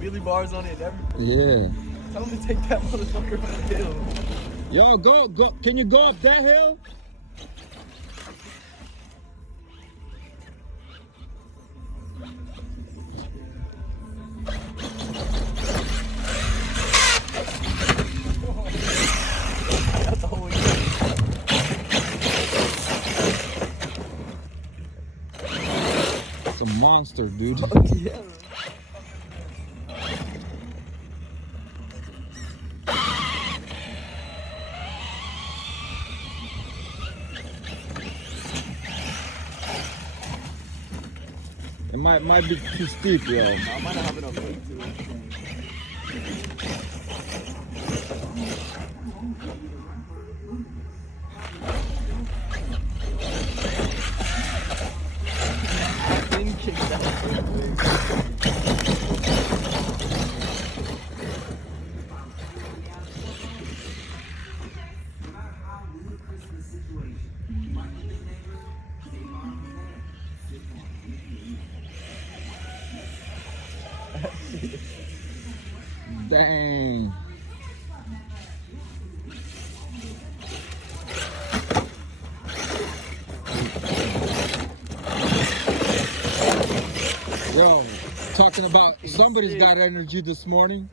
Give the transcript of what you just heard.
wheelie bars on it and everything. Yeah. Tell him to take that motherfucker up the hill. Yo, go. Can you go up that hill? That's the whole thing. It's a monster, dude. Oh, yeah. It might be too steep, yo. I might not have enough weight to it. Didn't kick that big. Dang. Yo, talking about somebody's got energy this morning.